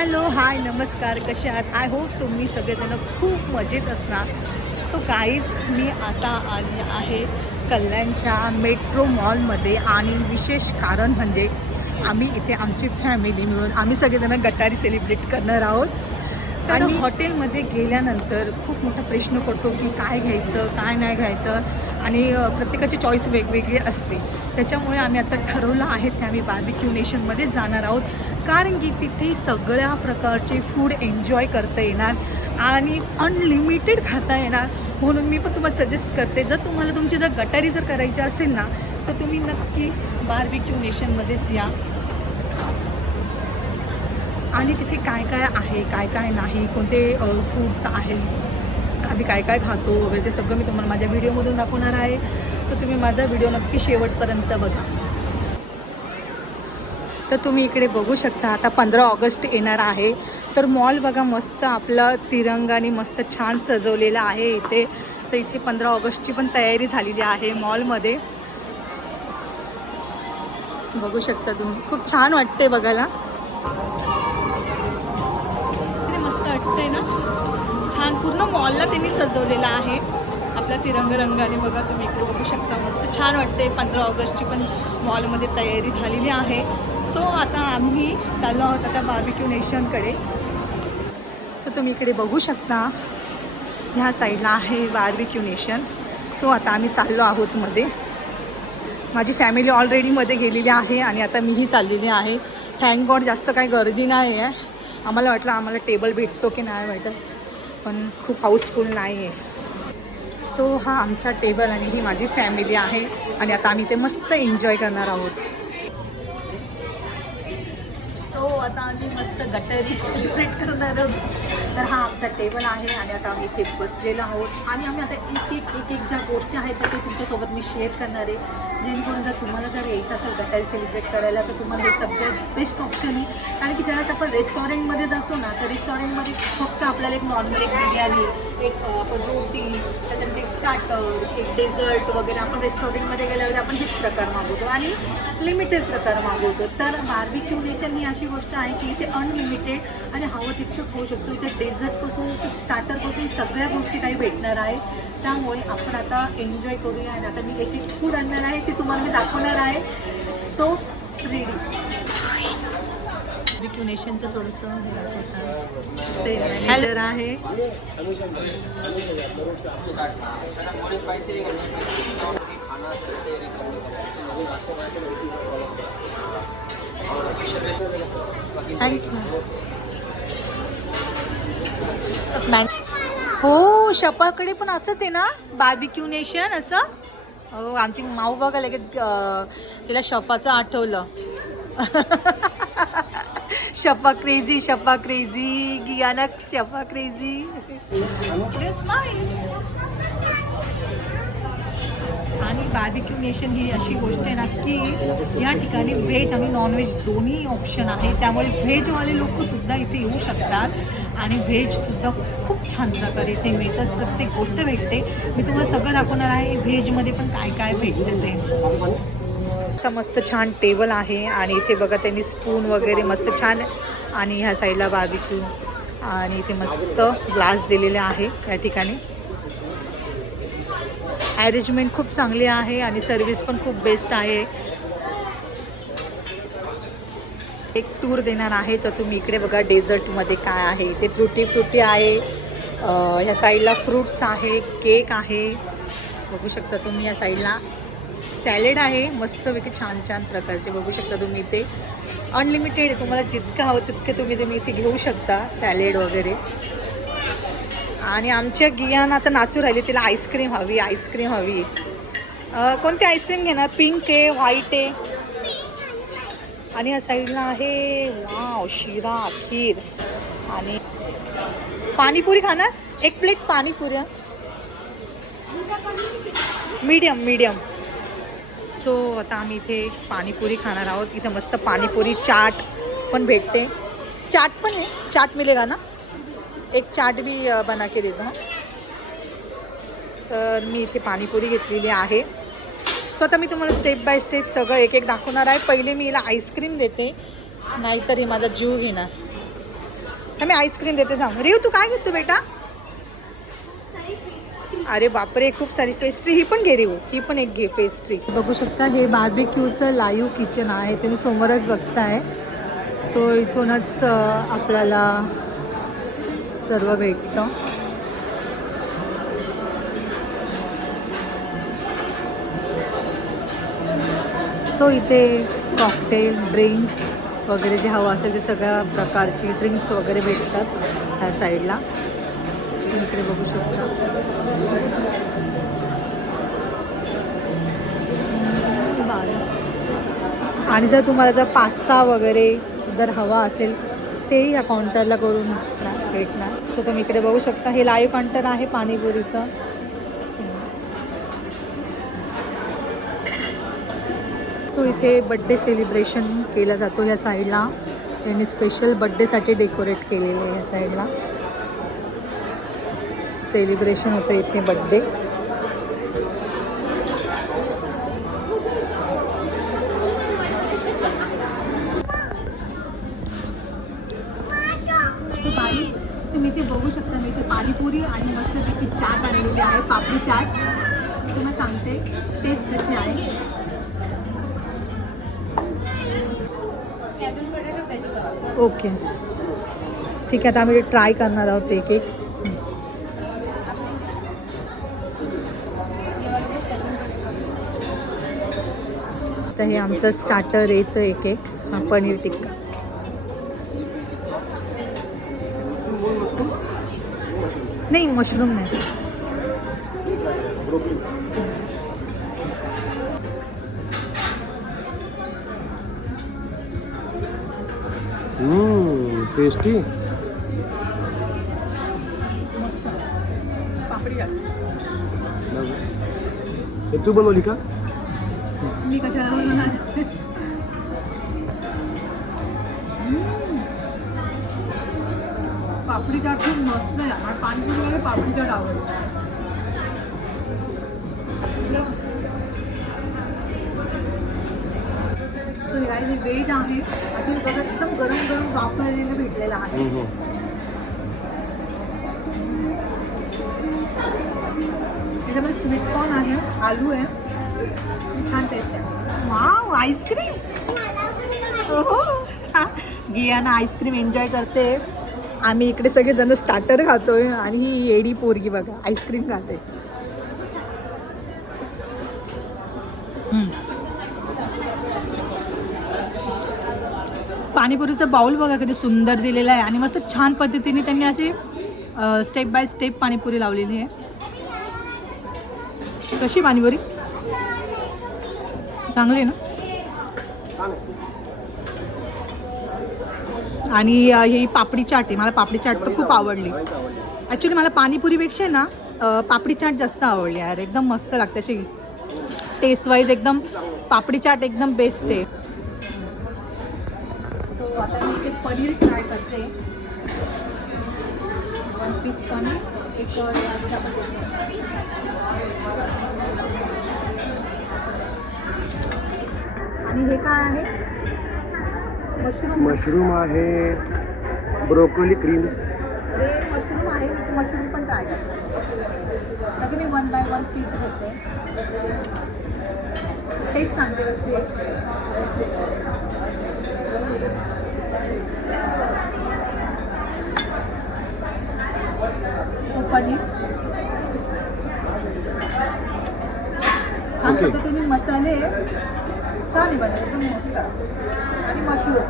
Hello hi नमस्कार, कसे आहात? आय होप तुम्ही सगळेजण खूप मजेत असणार. सो गाईज, मी आता आली आहे कल्याणच्या मेट्रो मॉलमध्ये आणि विशेष कारण म्हणजे आम्ही इथे आमची फॅमिली मिळून आम्ही सगळेजण गटारी सेलिब्रेट करणार आहोत. आणि हॉटेलमध्ये गेल्यानंतर खूप मोठा प्रश्न पडतो की काय घ्यायचं काय नाही घ्यायचं, आणि प्रत्येकाची चॉईस वेगवेगळी असते. त्याच्यामुळे आम्ही आता ठरवलं आहे की आम्ही बार्बिक्यू नेशनमध्ये जाणार आहोत, कारण की तिथे सगळ्या प्रकारचे फूड एन्जॉय करता येणार आणि अनलिमिटेड खाता येणार. म्हणून मी पण तुम्हाला सजेस्ट करते, जर तुम्हाला तुमची जर गटारी जर करायची असेल ना, तर तुम्ही नक्की बार्बिक्यू नेशनमध्येच या. आणि तिथे काय काय आहे काय काय नाही, कोणते फूड्स आहेत, आम्ही काय काय खातो वगैरे, ते सगळं मी तुम्हाला माझ्या व्हिडिओमधून दाखवणार आहे. सो तुम्ही माझा व्हिडिओ नक्की शेवटपर्यंत बघा. तर तुम्ही इकडे बघू शकता, आता 15 ऑगस्ट येणार आहे, तर मॉल बघा मस्त आपलं तिरंगाने मस्त छान सजवलेलं आहे इथे. तर इथे 15 ऑगस्टची पण तयारी झालेली आहे मॉलमध्ये, बघू शकता तुम्ही. खूप छान वाटते बघायला, मस्त वाटतंय ना. छान पूर्ण मॉलला त्यांनी सजवलेलं आहे आपल्या तिरंगा रंगाने. बघा तुम्ही इकडे बघू शकता, मस्त छान वाटते. 15 ऑगस्टची पण मॉलमध्ये तयारी झालेली आहे. सो आता आम्ही चाललो आहोत आता बार्बिक्यू नेशनकडे. सो तुम्ही इकडे बघू शकता, ह्या साईडला आहे बार्बिक्यू नेशन. सो आता आम्ही चाललो आहोत मध्ये. माझी फॅमिली ऑलरेडी मध्ये गेलेली आहे आणि आता मीही चाललेली आहे. थँक गॉड जास्त काही गर्दी नाही आहे. आम्हाला वाटलं आम्हाला टेबल भेटतो की नाही भेटत, पण खूप हाऊसफुल नाही आहे. सो हा आमचा टेबल आणि ही माझी फॅमिली आहे आणि आता आम्ही ते मस्त एन्जॉय करणार आहोत. सो आता आम्ही मस्त गटारी सेलिब्रेट करणार आहोत. तर हा आमचा टेबल आहे आणि आता आम्ही इथे बसलेलो आहोत आणि आम्ही आता एक ज्या गोष्टी आहेत तर ते तुमच्यासोबत मी शेअर करणार आहे, जेणेकरून जर तुम्हाला जर यायचं असेल गटारी सेलिब्रेट करायला तर तुम्हाला हे सगळ्यात बेस्ट ऑप्शन आहे. कारण की ज्यावेळेस आपण रेस्टॉरंटमध्ये जातो ना, तर रेस्टॉरंटमध्ये फक्त आपल्याला एक नॉर्मल एक बिर्याणी, एक रोटी, त्याच्यानंतर एक स्टार्टर, एक डेझर्ट वगैरे आपण रेस्टॉरंटमध्ये गेल्यावर आपण हेच प्रकार मागवतो आणि लिमिटेड प्रकार मागवतो. तर बार्बिक्यू नेशन ही अशी गोष्ट आहे की इथे अनलिमिटेड आणि हवं तितकं खाऊ शकतो. इथे डेझर्टपासून ते स्टार्टरपासून सगळ्या गोष्टी काही भेटणार आहे. त्यामुळे आपण आता एन्जॉय करूया. आणि आता मी एक फूड आणणार आहे, ते तुम्हाला मी दाखवणार आहे. So ready. बार्बिक्यू नेशनचं थोडंसं ते मॅनेजर आहे. थँक्यू. हो, शपाकडे पण असंच आहे ना बार्बिक्यू नेशन असं. हो, आमची माऊ बघा लगेच तिला शफाचं आठवलं. शफा क्रेझी, शफा क्रेझी, गियाना शफा क्रेझी. आणि बार्बिक्यू नेशन ही अशी गोष्ट आहे ना की या ठिकाणी व्हेज आणि नॉनव्हेज दोन्ही ऑप्शन आहे. त्यामुळे व्हेजवाले लोकसुद्धा इथे येऊ शकतात आणि व्हेजसुद्धा खूप छान प्रकारे इथे मिळतंच. प्रत्येक गोष्ट भेटते. मी तुम्हाला सगळं दाखवणार आहे व्हेजमध्ये पण काय काय भेटतं ते. असं मस्त छान टेबल आहे आणि इथे बघा त्यांनी स्पून वगैरे मस्त छान, आणि ह्या साईडला बार्बिक्यू आणि इथे मस्त ग्लास दिलेले आहे. या ठिकाणी अरेंजमेंट खूप चांगली आहे आणि सर्विस पण खूप बेस्ट आहे. एक टूर देणार आहे, तर तुम्ही इकडे बघा डेझर्टमध्ये काय आहे. इथे फ्रुटी आहे, ह्या साईडला फ्रूट्स आहे, केक आहे, बघू शकता तुम्ही. या साईडला सॅलेड आहे मस्तपैकी छान छान प्रकारचे, बघू शकता तुम्ही. इथे अनलिमिटेड आहे, तुम्हाला जितकं हवं तितके तुम्ही इथे घेऊ शकता सॅलेड वगैरे. आणि आमच्या गियाना आता नाचू राहिली, तिला आईस्क्रीम हवी, आईस्क्रीम हवी. कोणती आईस्क्रीम घेणार? पिंक आहे, व्हाईट आहे. आणि या साईडला आहे वाव शिरा, खीर आणि पाणीपुरी खाणार. एक प्लेट पाणीपुरी मीडियम. सो आता आम्ही इथे पाणीपुरी खाणार आहोत. इथे मस्त पाणीपुरी, चाट पण भेटते. चाट पण आहे, चाट मिलेगा ना? एक चाट भी बना के देतो. तर मी इथे पाणीपुरी घेतलेली आहे. सो आता मी तुम्हाला स्टेप बाय स्टेप सगळं एक एक दाखवणार आहे. पहिले मी हिला आईस्क्रीम देते, नाहीतर हे माझा जीव घेणार. तर मी आईस्क्रीम देते थांब. रिव तू काय घेतो बेटा? अरे बापरे खूप सारी पेस्ट्री. ही पण घे रिव, ही पण एक घे पेस्ट्री. बघू शकता हे बार्बिक्यूचं लाईव्ह किचन आहे, तुम्ही समोरच बघताय. सो इथूनच आपल्याला सर्व भेटतं. सो इथे कॉकटेल ड्रिंक्स वगैरे जे हवं असेल ते सगळ्या प्रकारची ड्रिंक्स वगैरे भेटतात ह्या साईडला. तुम्ही इकडे बघू शकता. आणि जर तुम्हाला जर पास्ता वगैरे जर हवा असेल तेही ह्या काउंटरला करून भेटणार. सो तुम्ही इकडे बघू शकता हे लाईव्ह काउंटर आहे पाणीपुरीचं. सो इथे बड्डे सेलिब्रेशन केला जातो ह्या साईडला. त्यांनी स्पेशल बड्डेसाठी डेकोरेट केलेलं आहे ह्या साईडला. सेलिब्रेशन होतं इथे बड्डे. तुम्ही ते बघू शकता. मी इथे पाणीपुरी आणि मस्तपैकी चाट आणलेली आहे, पापडी चाट. तुम्हाला सांगते टेस्ट कशी आहे. ओके ठीक आहे, आता आम्ही ट्राय करणार आहोत एक एक. तर हे आमचं स्टार्टर येतं एक एक. पनीर टिक्का. नाही मशरूम नाही. टेस्टी. तू बनवली का? मी कशाला बनवणार. पापडी चाट खूप मस्त आहे आणि पाणीपुरी वगैरे पापडी चाट आवडते. हे व्हेज आहे आणि एकदम गरम गरम वाफवलेलं भेटलेलं आहे. त्याच्यामध्ये स्वीट कॉर्न आहे, आलू आहे, छान टेस्ट आहे. Wow ice cream. हो गियाना आईस्क्रीम एन्जॉय करते. आम्ही इकडे सगळे जण स्टार्टर खातोय आणि ही येडी पोरगी बघा आईस्क्रीम खाते. पाणीपुरीचं बाउल बघा किती सुंदर दिलेलं आहे आणि मस्त छान पद्धतीने त्यांनी अशी स्टेप बाय स्टेप पाणीपुरी लावलेली आहे. कशी पाणीपुरी चांगली ना. आणि ही पापडी चाट आहे. मला पापडी चाट तर खूप आवडली. ॲक्च्युली मला पाणीपुरीपेक्षा ना पापडी चाट जास्त आवडली यार. एकदम मस्त लागते त्याची टेस्ट वाईज. एकदम पापडी चाट एकदम बेस्ट आहे. सो आता मी इथे पनीर ट्राय करते. 1 पीस पनीर एक अशा पद्धतीने. आणि हे काय आहे? मशरूम आहे, ब्रोकोली क्रीम. हे मशरूम आहे. मशरूम पण ट्राय करते. सगळे मी 1 बाय 1 पीस घेते. टेस्ट सांगते कशी आहे. पनीर छान पद्धतीने मसाले छान आहे बनवले एकदम मस्त. आणि मशरूम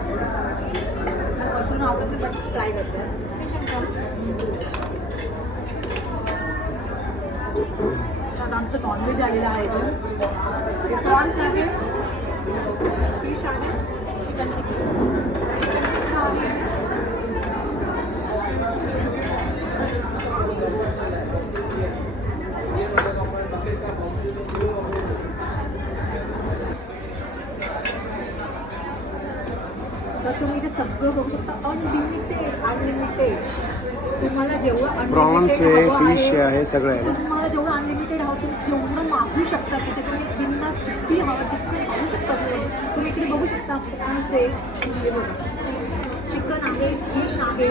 मशरूम आवडते पण ट्राय करते. आता आमचं नॉनव्हेज आलेलं आहे. ते प्रॉन्स आहे, फिश आहे, चिकन टिक्का आहे. तर तुम्ही इथे सगळं बघू शकता. अनलिमिटेड तुम्हाला जेवढं प्रॉन्स आहे, फिश आहे, सगळं आहे. तुम्हाला जेवढं अनलिमिटेड हवं तुम्ही जेवढं मागू शकता की त्याच्यामध्ये बिना किती हवं तितकं खाऊ शकता. तुम्ही इकडे बघू शकता प्रॉन्स आहे. बघा चिकन आहे, फिश आहे.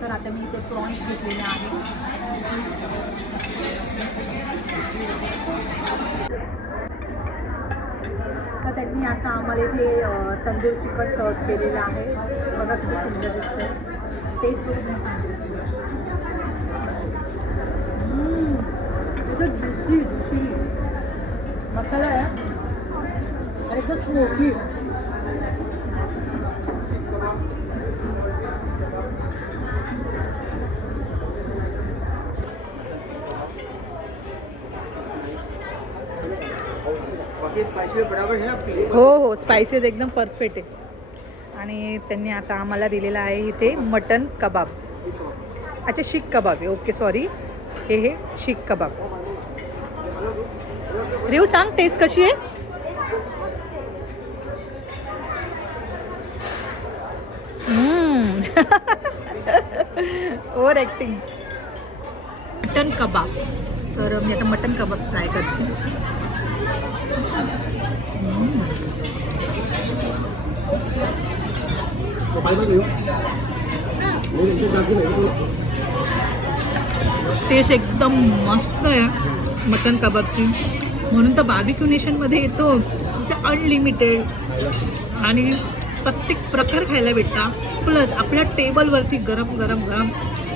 तर आता मी इथे प्रॉन्स घेतलेले आहे. तर त्यांनी आता आम्हाला इथे तंदूर चिकन सर्व केलेलं आहे. बघा किती सुंदर दिसतं. टेस्ट वगैरे सांगितलं एकदम जुसी मसाला आहे आणि एकदम स्मोकी. हो हो, स्पायसेस एकदम परफेक्ट आहे. आणि त्यांनी आता आम्हाला दिलेला आहे इथे मटन कबाब. अच्छा, शीख कबाब आहे. ओके, सॉरी, हे शीख कबाब. रेव सांग टेस्ट कशी आहे. Over acting. मटन कबाब. तर मी आता मटन कबाब ट्राय करते. टेस्ट एकदम मस्त आहे मटन कबाबची. म्हणून तर बार्बिक्यू नेशनमध्ये येतो. इथे अनलिमिटेड आणि प्रत्येक प्रकार खायला भेटतात. प्लस आपल्या टेबलवरती गरम गरम गरम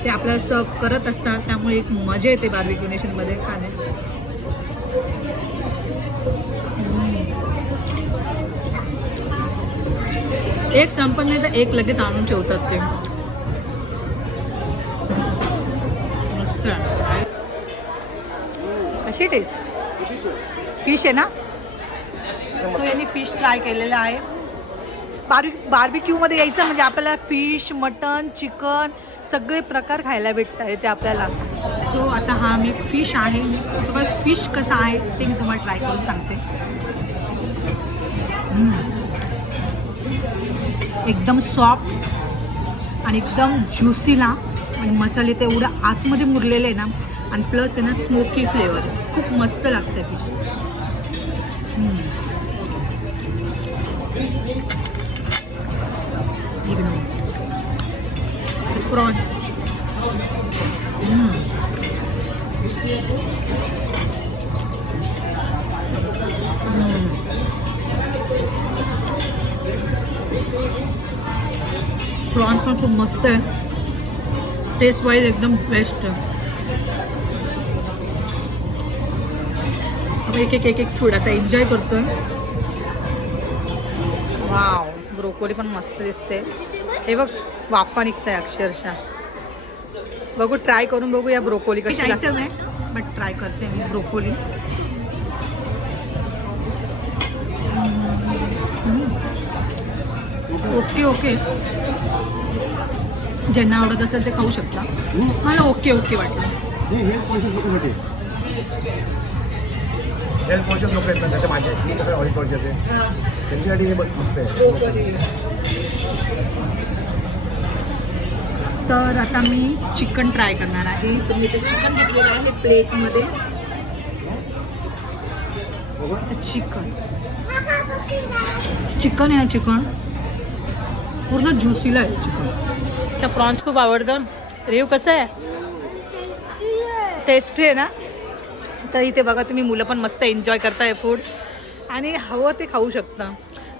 ते आपल्याला सर्व करत असतात. त्यामुळे एक मजा येते बार्बिक्यू नेशनमध्ये खाण्याची. एक संपत नाही तर एक लगेच आणून ठेवतात ते. मस्त आहे. कशी टेस्ट? फिश आहे ना. सो यांनी फिश ट्राय केलेलं आहे. बार्बिक्यूमध्ये यायचं म्हणजे आपल्याला फिश, मटन, चिकन सगळे प्रकार खायला भेटतात इथे आपल्याला. सो आता हा मी फिश आहे. तुम्हाला फिश कसा आहे ते मी तुम्हाला ट्राय करून सांगते. एकदम सॉफ्ट आणि एकदम ज्युसीला आणि मसाले तर एवढं आतमध्ये मुरलेले आहे ना. आणि प्लस आहे ना स्मोकी फ्लेवर. खूप मस्त लागतं फिश. प्रॉन्स प्रॉन्स पण खूप मस्त आहे. टेस्ट वाईज एकदम बेस्ट आहे. एक एक एक एक फूड आता एन्जॉय करतोय. वाव, ब्रोकोली पण मस्त दिसते. हे बघ वाफा निघत आहे अक्षरशः. बघू, ट्राय करून बघू या ब्रोकोली कशी आयटम आहे. बट ट्राय करते मी ब्रोकोली. ओके ओके, ज्यांना आवडत असेल ते खाऊ शकता. मला ओके ओके वाटलं. हेल्थ कॉन्शियस लोक आहेत ना, त्याच्या माझे मी कसं ऑइल कॉन्शियस आहे, त्यांच्यासाठी हे मस्त आहे. तर आता मी चिकन ट्राय करणार आहे. तर मी ते चिकन घेतलेलं आहे प्लेटमध्ये. चिकन चिकन आहे. चिकन पूर्ण ज्युसीला आहे चिकन. त्या प्रॉन्स खूप आवडतं. रेव कसं आहे? टेस्टी आहे ना. तर इथे बघा तुम्ही, मुलं पण मस्त एन्जॉय करताय फूड आणि हवं ते खाऊ शकता.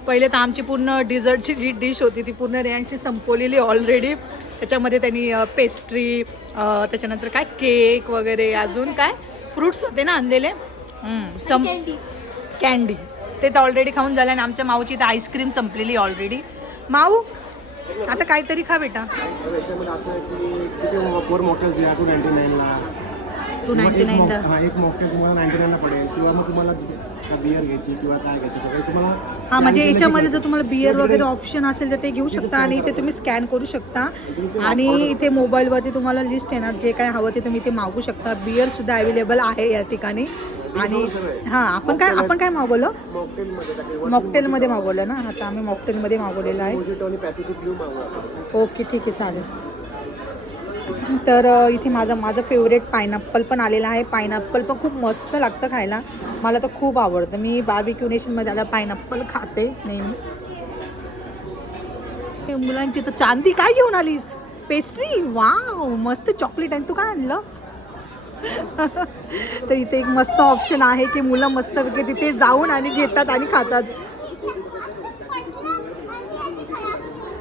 पहिले तर आमची पूर्ण डिझर्टची जी डिश होती ती पूर्ण रेयांची संपवलेली ऑलरेडी. त्याच्यामध्ये त्यांनी पेस्ट्री, त्याच्यानंतर काय केक वगैरे, अजून काय फ्रूट्स होते ना आणलेले, कॅन्डी, ते तर ऑलरेडी खाऊन झालं. आणि आमच्या माऊची तर आईस्क्रीम संपलेली ऑलरेडी. माऊ आता काहीतरी खा बेटा. याच्यामध्ये असं आहे की किती 4 मॉकटेल्स घ्या 299ला. 299 एक मॉकटेल तुम्हाला 99ला पडेल. किंवा मग तुम्हाला बियर घ्यायची किंवा काय घ्यायची सगळं तुम्हाला. हां, म्हणजे याच्यामध्ये जर तुम्हाला बियर वगैरे ऑप्शन असेल तर ते घेऊ शकता आणि इथे तुम्ही स्कॅन करू शकता. आणि इथे मोबाईलवरती तुम्हाला लिस्ट येणार, जे काय हवं ते तुम्ही इथे मागू शकता. बिअरसुद्धा अवेलेबल आहे या ठिकाणी. आणि हां, आपण काय मागवलं? मॉकटेलमध्ये मागवलं ना. आता आम्ही मॉकटेलमध्ये मागवलेलं आहे. ओके, ठीक आहे, चालेल. तर इथे माझं फेवरेट पायनॅपल पण आलेलं आहे. पायनॅपल पण खूप मस्त लागतं खायला. मला तर खूप आवडतं. मी बार्बिक्यू नेशनमध्ये आता पायनॅपल खाते नेहमी. मुलांची तर चांदी काय घेऊन आलीस? पेस्ट्री. वाव, मस्त चॉकलेट आहे. तू काय आणलं? तर इथे एक मस्त ऑप्शन आहे की मुलं मस्त तिथे जाऊन आणि घेतात आणि खातात.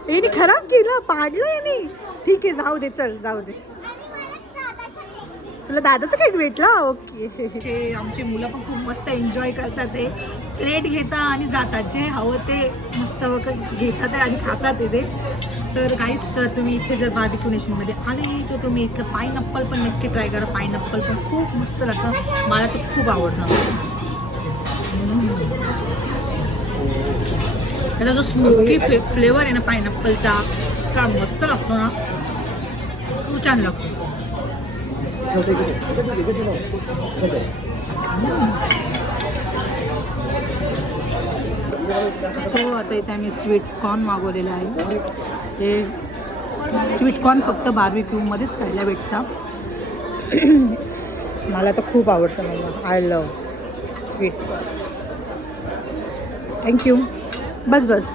याने खराब केलं, पाडलं याने. ठीक आहे, जाऊ दे, चल जाऊ दे. तुला दादाचं केक भेटला? ओके. आमची मुलं पण खूप मस्त एन्जॉय करतात. ते प्लेट घेतात आणि जातात. जे हवं ते मस्त घेतात आणि खातात इथे. तर काहीच तर तुम्ही इथे जर बार्बिक्यू नेशनमध्ये आले तर तुम्ही इथलं पाईनॅपल पण नक्की ट्राय करा. पाईनॅपल पण खूप मस्त लागतं. मला तर खूप आवडतं. त्याचा जो स्मोकी फ्लेवर आहे ना पाईनॅपलचा, इतका मस्त लागतो ना, खूप छान लागतो. सो आता इथे आम्ही स्वीटकॉर्न मागवलेलं आहे. हे स्वीटकॉर्न फक्त बार्बिक्यूमध्येच खायला भेटतं. मला तर खूप आवडतं. मला आय लव स्वीटकॉर्न. थँक्यू. बस बस.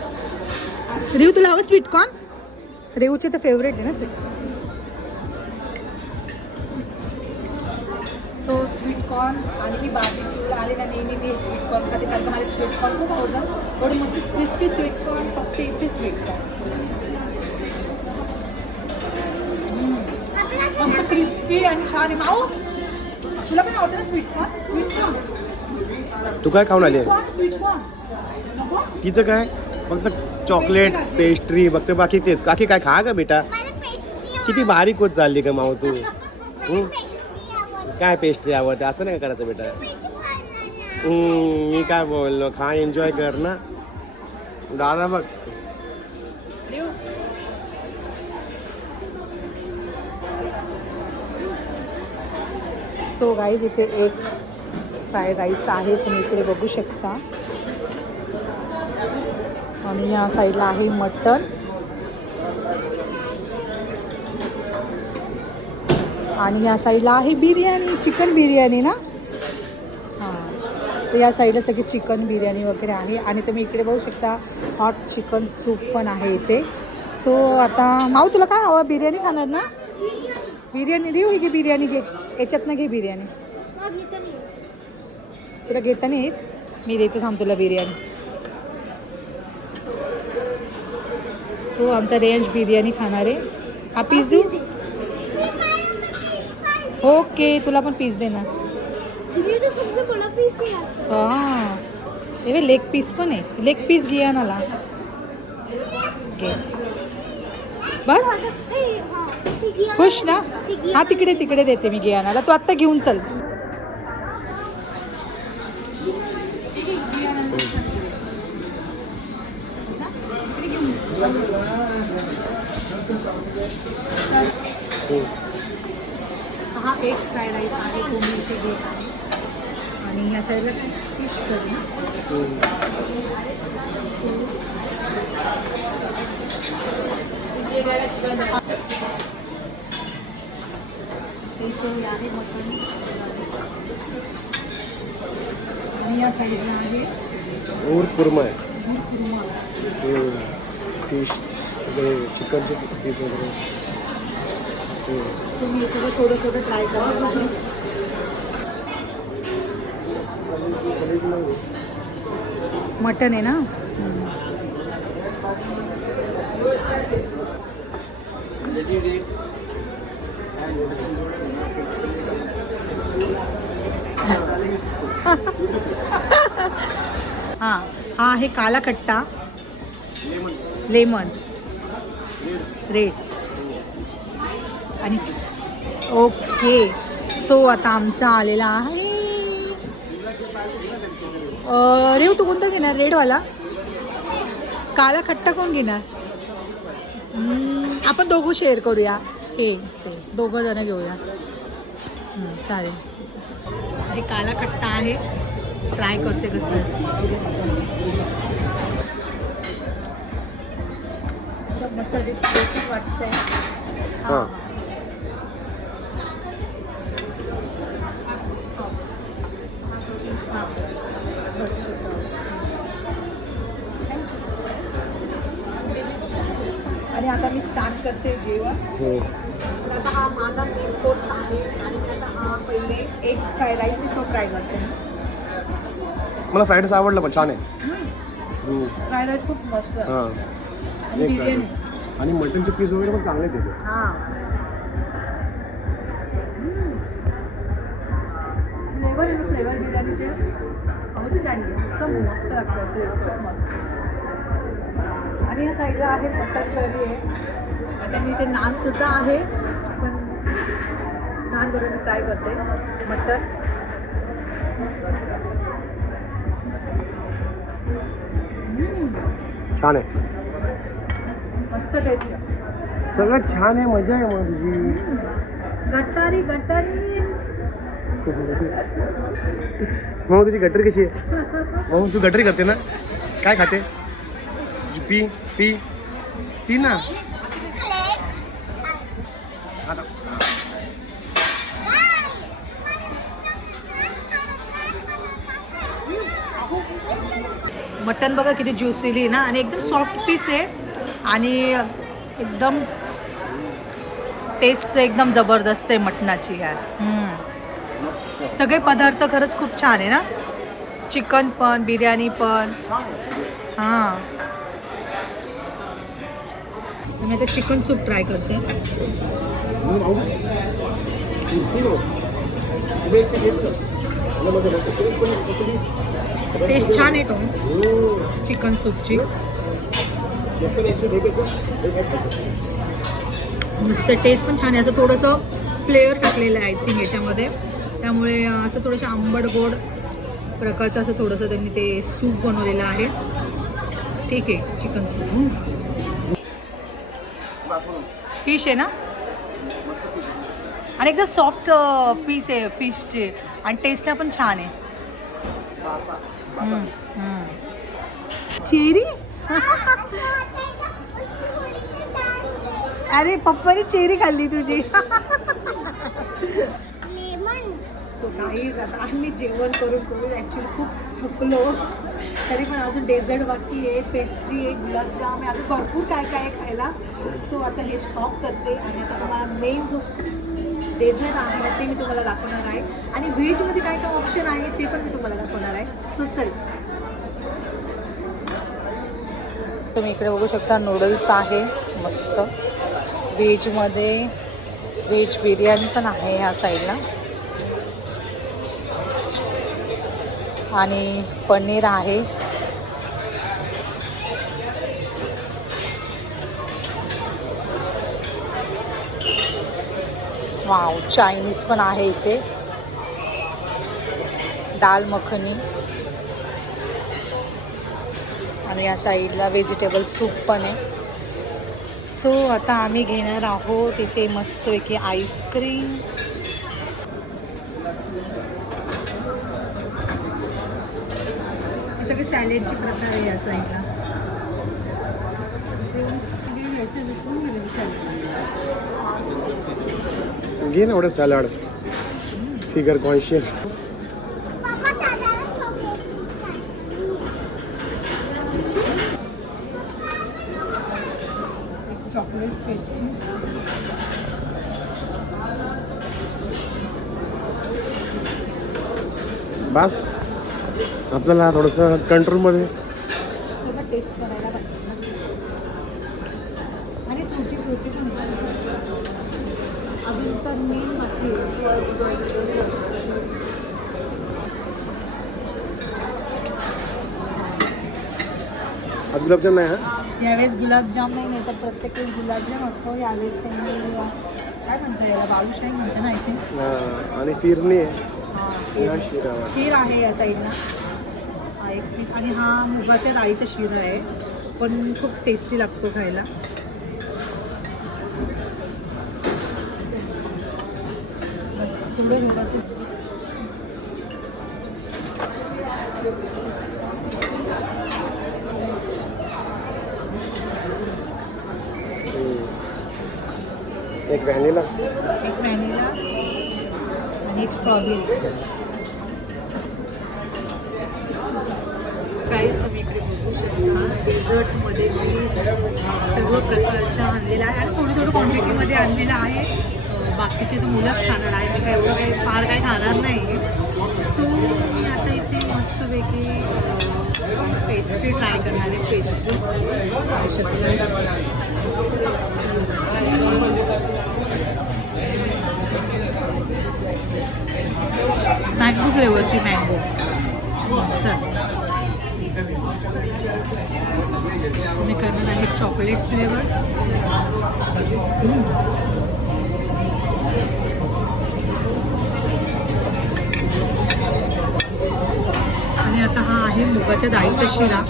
रेऊ, तुला हवं स्वीटकॉर्न? रेऊचे तर फेवरेट आहे ना स्वीट. सो स्वीटकॉर्न आणि मी बार्बिक्यूला आले ना नेहमी मी स्वीटकॉर्न खाते, कारण का मला स्वीटकॉर्न खूप आवडतं. थोडं मस्त क्रिस्पी स्वीटकॉर्न फक्त इथे स्वीटकॉर्न मस्त क्रिस्पी आणि छान आहे. माऊ, तुला पण आवडतं ना स्वीटकॉर्न? स्वीटकॉर्न तू काय खाऊन आली? स्वीटकॉर्न तिचं काय फक्त चॉकलेट पेस्ट्री बघते, बाकी तेच. काकी काय खा का बेटा? किती बारीक होत चालली का माऊ तू? काय पेस्ट्री आवडते? असं नाही करायचं बेटा. मी काय बोललो, खा, एन्जॉय कर ना. दादा बघ. तो गाईज इथे एक फ्राईड राईस आहे, तुम्ही इकडे बघू शकता. आणि या साईडला आहे मटन. आणि या साईडला आहे बिर्याणी, चिकन बिर्याणी ना. हां, तर या साईडला सगळी चिकन बिर्याणी वगैरे आहे. आणि तुम्ही इकडे बघू शकता हॉट चिकन सूप पण आहे इथे. सो आता माऊ, तुला काय हवं? बिर्याणी खाणार ना? बिर्याणी देऊ? घे बिर्याणी, घे याच्यातनं, घे बिर्याणी. तुला घेता नाही येत? मी देते, थांब तुला बिर्याणी. सो आमचा रेंज बिर्याणी खाणार आहे. हा पीस देऊ? ओके, तुला पण पीस देणार. हां, हे लेग पीस पण आहे. लेग पीस घे मला. घे बस. खुश ना? हा, तिकडे तिकडे देते मी गियानाला. तू आत्ता घेऊन चल. हा एक फ्राईड राईस आहे, तो मी इथे घेत आहे. आणि या साईडला काय फिश करी. आहे मटन. आणि या साईडला आहे और कुर्मा आहे. कुर्मा. फिश वगैरे, चिकनचे पीस वगैरे. सो मी सगळं थोडं थोडं ट्राय करणार आहे. मटन आहे ना. हां, हा आहे काला खट्टा, लेमन, रेड. आणि ओके. सो आता आमचा आलेला आहे. रेव, तू कोणता घेणार? रेडवाला? काला खट्टा कोण घेणार? आपण दोघं शेअर करूया. हे ते दोघं जण घेऊया. चालेल. हे काला खट्टा आहे, ट्राय करते कसं. मस्त वाटतंय. हां, आणि आता मी स्टार्ट करते जेवण. हो. तर आता हा माझा मेन कोर्स आहे आणि आता हा पहिले एक फ्राईड राईस आहे तो ट्राय करते. मला फ्राईड राईस आवडला पण छान आहे. फ्राईड राईस खूप मस्त आहे. हां. आणि एक बिर्याणी. आणि मटनचे पीस वगैरे पण चांगले तिथे. हां. फ्लेवर बिर्याणीचे आवडते त्यांनी एकदम मस्त लागतं ते खूप मस्त. आणि या साईडला आहे मटन करी आहे आणि त्यांनी ते नानसुद्धा आहे पण नान बरोबर मी ट्राय करते मटन. छान आहे. मस्त टेस्ट आहे. सगळं छान आहे. मजा आहे मग तुझी. गटारी गटारी. मग तुझी गटरी कशी आहे? मग तू गटरी करते ना? काय खाते? पी पी पी ना. आता मटन बघा किती ज्युसिली ना आणि एकदम सॉफ्ट पीस आहे आणि एकदम टेस्ट एकदम जबरदस्त आहे मटणाची यार. सगळे पदार्थ खरंच खूप छान आहे ना. चिकन पण बिर्याणी पण. हां मी आता चिकन सूप ट्राय करते. टेस्ट छान आहे तो चिकन सूपची. मस्त टेस्ट पण छान आहे. असं थोडंसं फ्लेवर टाकलेलं आहे आय थिंक याच्यामध्ये त्यामुळे असं थोडंसं आंबट गोड प्रकारचं असं थोडंसं त्यांनी ते सूप बनवलेलं आहे. ठीक आहे चिकन सूप. फिश आहे ना आणि एकदम सॉफ्ट पीस आहे फिशचे आणि टेस्टला पण छान आहे. चेरी. अरे पप्पाने चेरी खाल्ली तुझी. सो काहीच आता आम्ही जेवण करून ॲक्च्युली खूप थकलो तरी पण अजून डेझर्ट बाकी आहे पेस्ट्री आहे गुलाबजाम आहे अजून भरपूर काय काय आहे खायला. सो आता हे स्टॉप करते आणि आता तुम्हाला मेन जो डेझर्ट आहे ते मी तुम्हाला दाखवणार आहे आणि व्हेजमध्ये काय काय ऑप्शन आहे ते पण मी तुम्हाला दाखवणार आहे. सो चल तुम्ही इकडे बघू शकता नूडल्स आहे मस्त. व्हेजमध्ये व्हेज बिर्याणी पण आहे ह्या साईडला आणि पनीर आहे. वाव चायनीज पण आहे इथे. दाल मखनी आणि या साईडला व्हेजिटेबल सूप पण आहे. सो आता आम्ही घेणार आहोत इथे मस्तपैकी आईस्क्रीम. हे सगळे सॅलेडची प्रकार आहे या साईडला. घे ना एवढं salad. Figure conscious. Chocolate pastry. बस आपल्याला थोडंसं कंट्रोलमध्ये सगळं टेस्ट करायला पाहिजे आणि फ्रुटी फ्रुटी पण अजून तर मेन बाकी आज गुलाबजाम नाही. हा यावेळेस गुलाबजाम नाही तर प्रत्येक वेळेस गुलाबजाम असतो. यावेळेस त्यांनी काय म्हणता याला बालुशाही म्हणते ना आय थिंक. आणि फिरणी आहे. हां खीर आहे या साईडला. हा एक पीस आणि हा मुगाच्या डाळीचा शिरा आहे पण खूप टेस्टी लागतो खायला. बस थोडं व्यवस्थित एक व्हॅनिला आणि एक स्ट्रॉबेरी. काहीच तुम्ही इकडे बघू बघू शकता डेझर्टमध्ये मी सर्व प्रकारचं आणलेलं आहे आणि थोडं क्वांटिटीमध्ये आणलेलं आहे. बाकीचे तर मुलंच खाणार आहे, मी काय एवढं काही फार काही खाणार नाही. सो मी आता इथे मस्तपैकी पेस्ट्री ट्राय करणार आहे. पेस्ट्री मँगो फ्लेवरची मँगो मस्त. मी करणार आहे चॉकलेट फ्लेवर. आणि आता हा आहे मुगाच्या डाळीचा शिरा.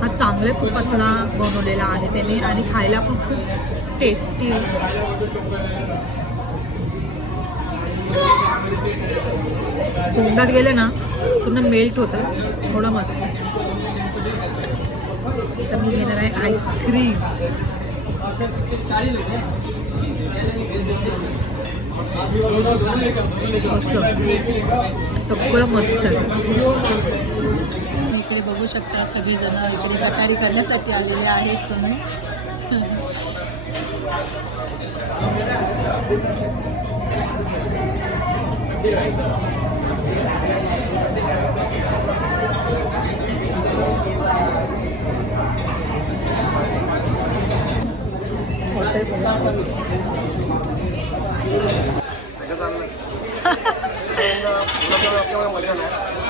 हा चांगल्या तुपातला बनवलेला आहे त्याने आणि खायला पण खूप टेस्टी. तोंडात गेलं ना पूर्ण मेल्ट होतं, थोडं मस्त. तर मी घेणार आहे आईस्क्रीम. सगळं मस्त. इकडे बघू शकता सगळेजण इकडे गटारी करण्यासाठी आलेले आहेत. तुम्ही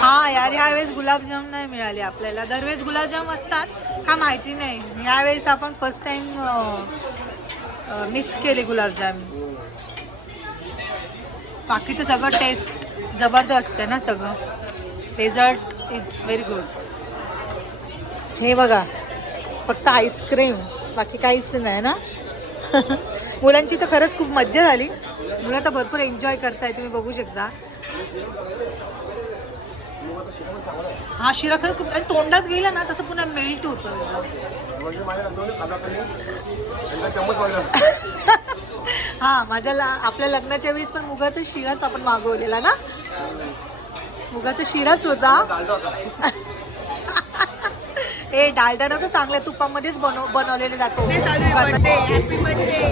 हा यार, ह्यावेळेस गुलाबजाम नाही मिळाले आपल्याला. दरवेळेस गुलाबजाम असतात का माहिती नाही, ह्यावेळेस आपण फर्स्ट टाइम मिस केले गुलाबजाम. बाकी तर सगळं टेस्ट जबरदस्त आहे ना, सगळं डेझर्ट इज व्हेरी गुड. हे बघा फक्त आईस्क्रीम, बाकी काहीच नाही ना. मुलांची तर खरंच खूप मज्जा झाली. मुलं तर भरपूर एन्जॉय करताय, तुम्ही बघू शकता. हा शिरा खरं खूप तोंडात गेला ना तसं पुन्हा मेल्ट होतं. हा आपल्या लग्नाच्या वेळेस पण मुगाचा शिराच आपण मागवलेला ना. मुगाचा शिराच होता. हे डालडा नव्हतं, चांगल्या तुपामध्येच बनवलेले जातो. Happy birthday.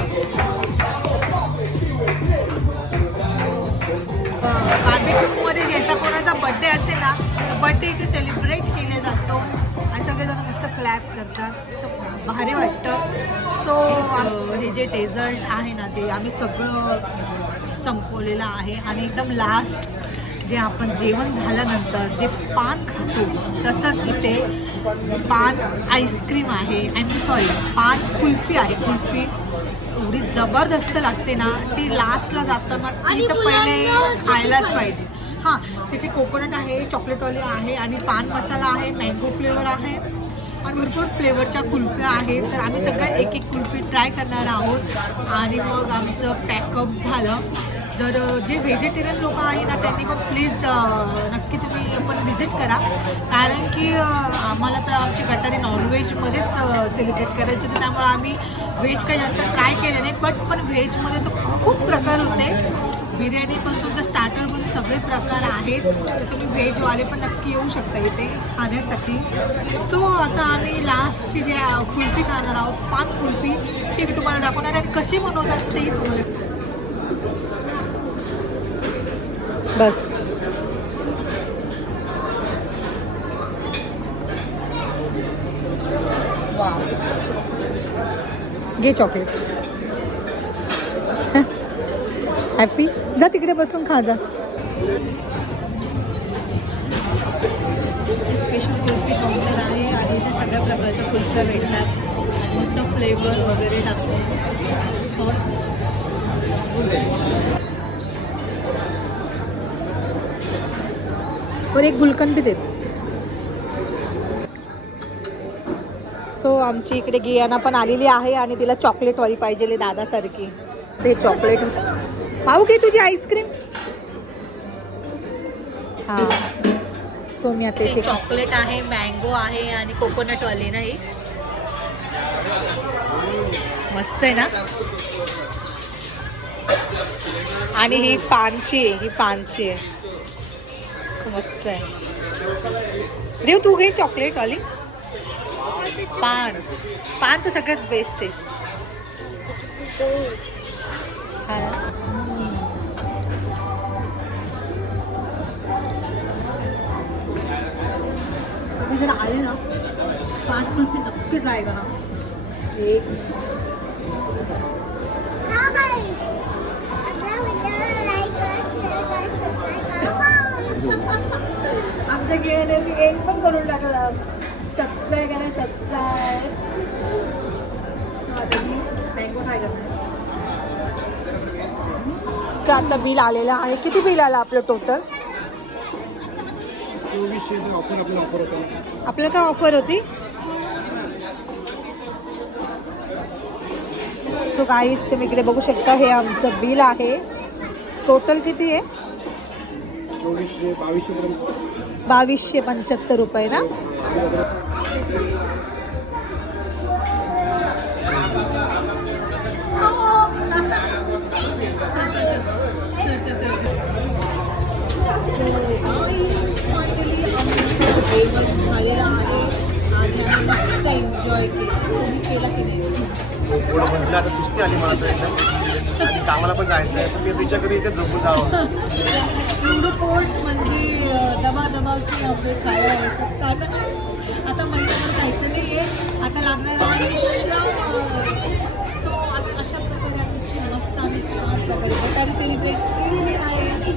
बार्बेक्यू मध्ये ज्याचा कोणाचा बर्थडे असेल ना, बर्थडे इथे सेलिब्रेट केला जातो आणि सगळेजण मस्त क्लॅप करतात, भारी वाटतं. सो हे जे डेझर्ट आहे ना ते आम्ही सगळं संपवलेलं आहे. आणि एकदम लास्ट जे आपण जेवण झाल्यानंतर जे पान खातो तसंच इथे पान आईस्क्रीम आहे. सॉरी पान कुल्फी आहे. कुल्फी एवढी जबरदस्त लागते ना, ती लास्टला जाताना ती तर पहिले खायलाच पाहिजे. हां, त्याची कोकोनट आहे, चॉकलेटवाली आहे आणि पान मसाला आहे, मँगो फ्लेवर आहे आणि भरपूर फ्लेवरच्या कुल्फ्या आहेत. तर आम्ही सगळ्या एक एक कुल्फी ट्राय करणार आहोत आणि मग आमचं पॅकअप झालं. जर जे व्हेजिटेरियन लोक आहे ना त्यांनी पण प्लीज नक्की तुम्ही पण व्हिजिट करा, कारण की आम्हाला तर आमची गटारी नॉनव्हेजमध्येच सेलिब्रेट करायची होती, त्यामुळे आम्ही व्हेज काही जास्त ट्राय केले नाही. पण व्हेजमध्ये तर खूप प्रकार होते, बिर्याणीपासून तर स्टार्टरपासून सगळे प्रकार आहेत. तर तुम्ही व्हेजवाले पण नक्की येऊ शकता इथे खाण्यासाठी. सो आता आम्ही लास्टची जे कुल्फी खाणार आहोत, पान कुल्फी, ती मी तुम्हाला दाखवणार आहे आणि कशी बनवतात तेही तुम्हाला. बस घे चॉकलेट. हॅपी जा तिकडे बसून खा जा. स्पेशल कुल्फी काउंटर आहे आणि इथे सगळ्या प्रकारच्या कुल्फ्या भेटतात. मस्त फ्लेवर वगैरे टाकतो, सॉस. और एक गुलकंद भी देत. सो आमची इकडे गियाना पण आलेली आहे आणि तिला चॉकलेटवाली पाहिजे दादासारखी. ते चॉकलेट पाहू की तुझी आईस्क्रीम. हां, सो मी आता इथे चॉकलेट आहे, मँगो आहे आणि कोकोनटवाली नाही. मस्त आहे ना. आणि ही पानची आहे, मस्त आहे. देव तू घे चॉकलेटवाली. पान तर सगळ्यात बेस्ट आहे. छान आहे. तुम्ही जर आले ना पान कुल्फी नक्की ट्राय करा. एक आमच्या गेल्याने एंड पण करून टाकला. सबस्क्राईब करा सबस्क्राईब. आता मी मँगो ट्राय करणार. आता बिल आलेलं आहे. किती बिल आलं आपलं टोटल? आपल्याला काय ऑफर होती? सो गाईज तुम्ही इकडे बघू शकता हे आमचं बिल आहे. टोटल किती आहे? 2275 रुपये ना. एन्जॉय केला की नाही? थोडं म्हटलं आता सुस्ती आली मला तर एकदम. आणि कामाला पण जायचं आहे, पण मी विचार कधी इथे झोपून जावं. एवढं पोट म्हणजे दबादबा की आपले खायला असं कारण आता महिन्यावर जायचं नाही आहे. आता लागणार आहे श्रावण. सो आता अशा प्रकारे आमची मस्त आम्ही छान प्रकारे प्रकारे सेलिब्रेट केलेली आहे.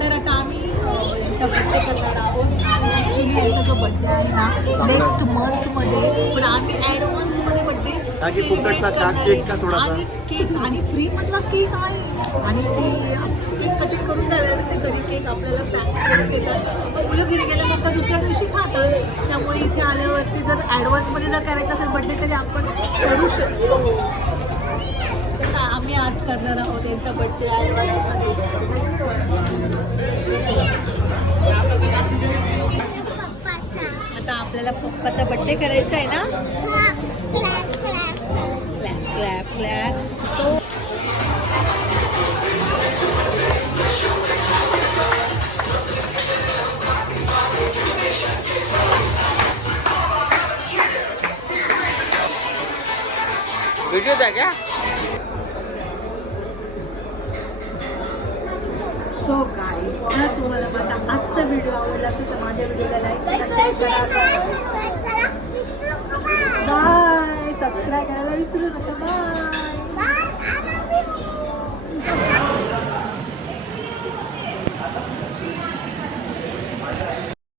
तर आता आम्ही यांचा बड्डे करणार आहोत. ॲक्च्युली यांचा जो बड्डे आहे ना नेक्स्ट मंथमध्ये, पण आम्ही ॲडव्हान्समध्ये बड्डे केक का सोडायचा आणि केक आणि फ्रीमधला केक आहे. आणि ते केक कटिंग करून झालं ते घरी केक आपल्याला पॅक करून देतात. मग मुलं घरी गेल्यानंतर दुसऱ्या दिवशी खातात. त्यामुळे इथे आल्यावरती जर ॲडव्हान्समध्ये जर करायचं असेल बड्डे तरी आपण करू शकतो. तसं आम्ही आज करणार आहोत त्यांचा बड्डे ॲडव्हान्समध्ये. आता आपल्याला पप्पाचा बड्डे करायचा आहे ना. Clap clap clap. So video द्या क्या? सो गाईज जर तुम्हाला माझा आजचा व्हिडिओ आवडला असेल तर माझ्या व्हिडिओला लाईक करा, शेअर करा, बाय. सबस्क्राईब करायला विसरू नका. बाय.